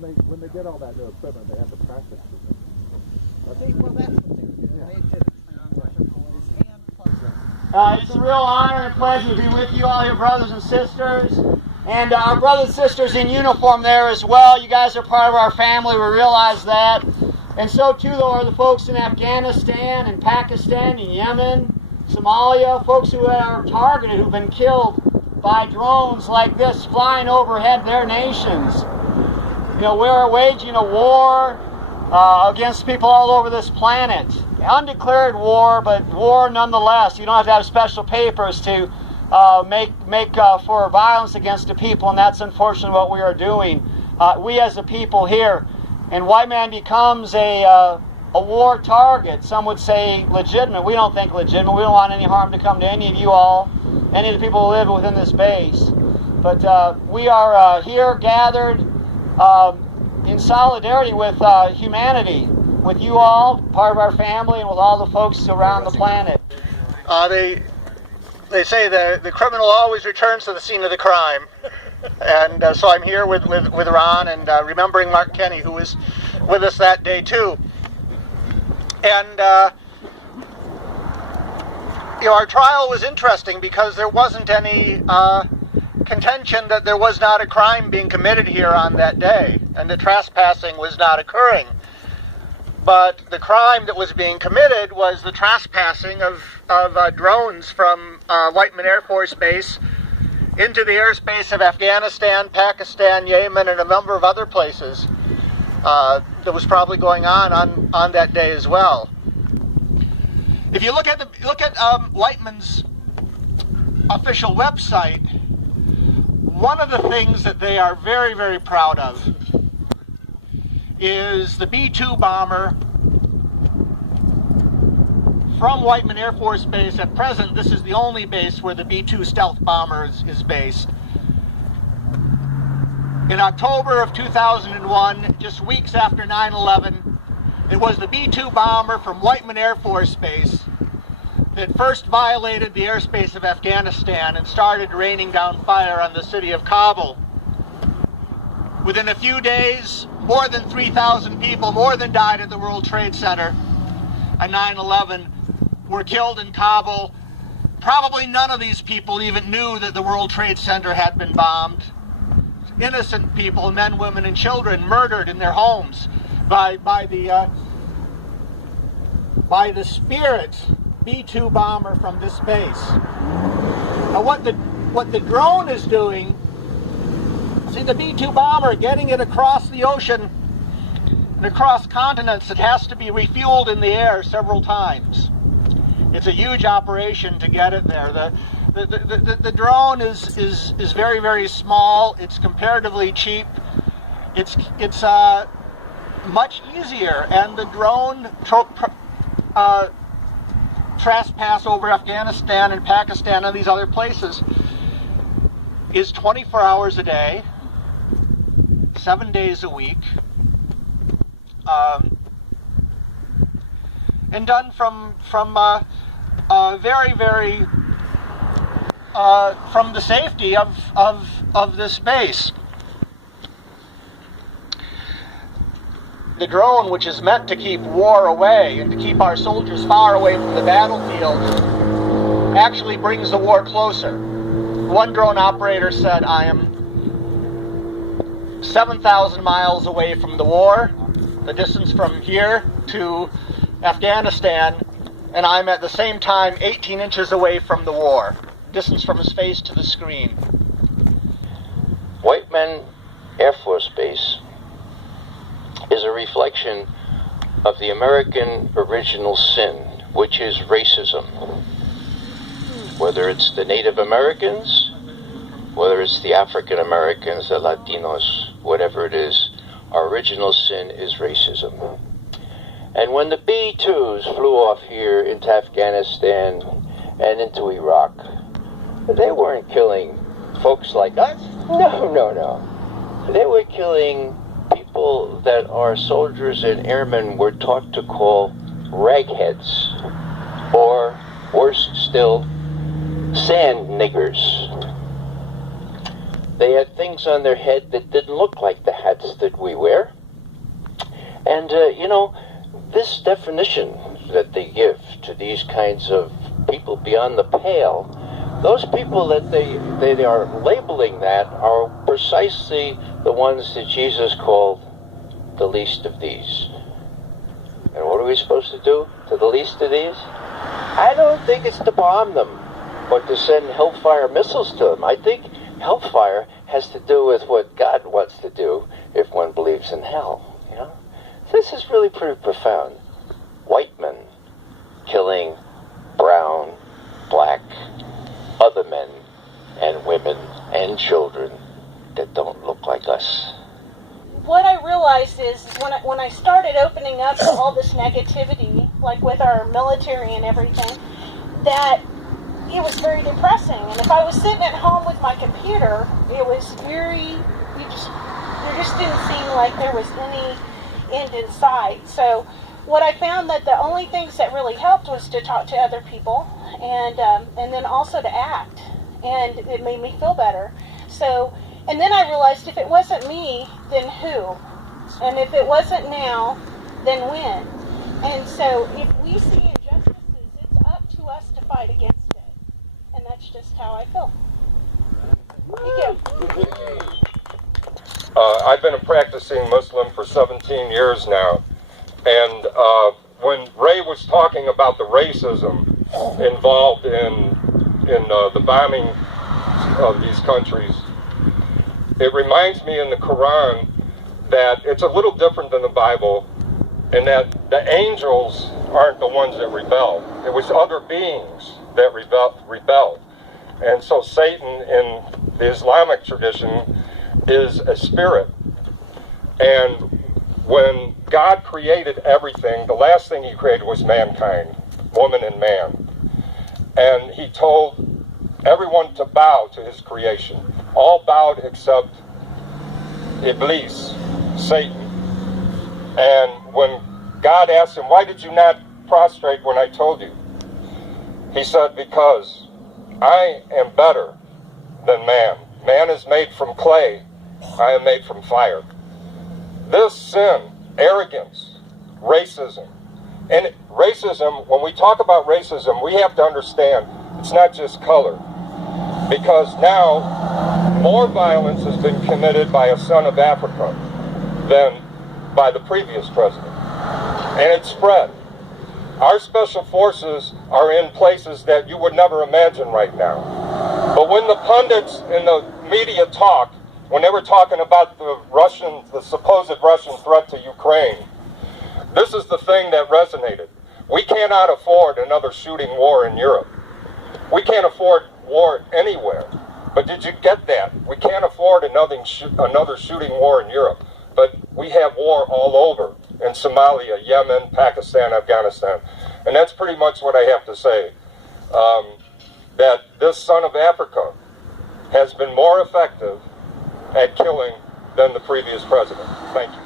when they get all that new equipment, they have to practice with it. Well, that's what they do. Yeah. They did It's a real honor and pleasure to be with you all here, brothers and sisters. And our brothers and sisters in uniform there as well. You guys are part of our family. We realize that. And so too, though, are the folks in Afghanistan and Pakistan and Yemen, Somalia, folks who are targeted, who've been killed by drones like this flying overhead their nations. You know, we're waging a war against people all over this planet. Undeclared war, but war nonetheless. You don't have to have special papers to make for violence against the people, and that's unfortunately what we are doing. We as a people here, and Whiteman becomes a war target. Some would say legitimate. We don't think legitimate. We don't want any harm to come to any of you all, any of the people who live within this base. But we are here gathered in solidarity with humanity, with you all, part of our family, and with all the folks around the planet. They say the criminal always returns to the scene of the crime. And so I'm here with Ron and remembering Mark Kenny, who was with us that day too. And our trial was interesting because there wasn't any contention that there was not a crime being committed here on that day, and the trespassing was not occurring. But the crime that was being committed was the trespassing of drones from Whiteman Air Force Base into the airspace of Afghanistan, Pakistan, Yemen, and a number of other places that was probably going on that day as well. If you look at Whiteman's official website, one of the things that they are very, very proud of is the B-2 bomber from Whiteman Air Force Base. At present, this is the only base where the B-2 stealth bomber is based. In October of 2001, just weeks after 9/11, it was the B-2 bomber from Whiteman Air Force Base that first violated the airspace of Afghanistan and started raining down fire on the city of Kabul. Within a few days, more than 3,000 people, more than died at the World Trade Center on 9/11, were killed in Kabul. Probably none of these people even knew that the World Trade Center had been bombed. Innocent people, men, women, and children, murdered in their homes by the spirit B-2 bomber from this base. Now, what the drone is doing. See, the B-2 bomber, getting it across the ocean and across continents, it has to be refueled in the air several times. It's a huge operation to get it there. The drone is very, very small. It's comparatively cheap. It's much easier, and the drone trespass over Afghanistan and Pakistan and these other places is 24 hours a day, 7 days a week, and done from very, very from the safety of this base. The drone, which is meant to keep war away and to keep our soldiers far away from the battlefield, actually brings the war closer. One drone operator said, "I am 7,000 miles away from the war, the distance from here to Afghanistan, and I'm at the same time 18 inches away from the war, distance from his face to the screen." Whiteman Air Force Base is a reflection of the American original sin, which is racism. Whether it's the Native Americans, whether it's the African Americans, the Latinos, whatever it is, our original sin is racism. And when the B-2s flew off here into Afghanistan and into Iraq, they weren't killing folks like us. No. They were killing people that our soldiers and airmen were taught to call ragheads, or worse still, sand niggers. They had things on their head that didn't look like the hats that we wear. And, this definition that they give to these kinds of people beyond the pale, those people that they are labeling that are precisely the ones that Jesus called the least of these. And what are we supposed to do to the least of these? I don't think it's to bomb them or to send hellfire missiles to them. I think hellfire has to do with what God wants to do if one believes in hell. This is really pretty profound. Whitemen killing brown, black, other men and women and children that don't look like us. What I realized is when I started opening up to all this negativity, like with our military and everything, that it was very depressing. And if I was sitting at home with my computer, it was very, there just didn't seem like there was any end in sight. So what I found that the only things that really helped was to talk to other people and then also to act. And it made me feel better. So, and then I realized if it wasn't me, then who? And if it wasn't now, then when? And so if we see injustices, it's up to us to fight against it. And that's just how I feel. Thank you. I've been a practicing Muslim for 17 years now. And when Ray was talking about the racism involved in the bombing of these countries, it reminds me in the Quran that it's a little different than the Bible, in that the angels aren't the ones that rebelled. It was other beings that rebelled. And so Satan in the Islamic tradition is a spirit. And when God created everything, the last thing he created was mankind, woman and man. And he told everyone to bow to his creation. All bowed except Iblis, Satan. And when God asked him, why did you not prostrate when I told you? He said, because I am better than man. Man is made from clay. I am made from fire. This sin, arrogance, racism, and racism, when we talk about racism, we have to understand it's not just color. Because now more violence has been committed by a son of Africa than by the previous president. And it's spread. Our special forces are in places that you would never imagine right now. But when the pundits in the media talk, when they were talking about the supposed Russian threat to Ukraine, this is the thing that resonated. We cannot afford another shooting war in Europe. We can't afford war anywhere. But did you get that? We can't afford another shooting war in Europe. But we have war all over, in Somalia, Yemen, Pakistan, Afghanistan. And that's pretty much what I have to say. That this son of Africa has been more effective at killing than the previous president. Thank you.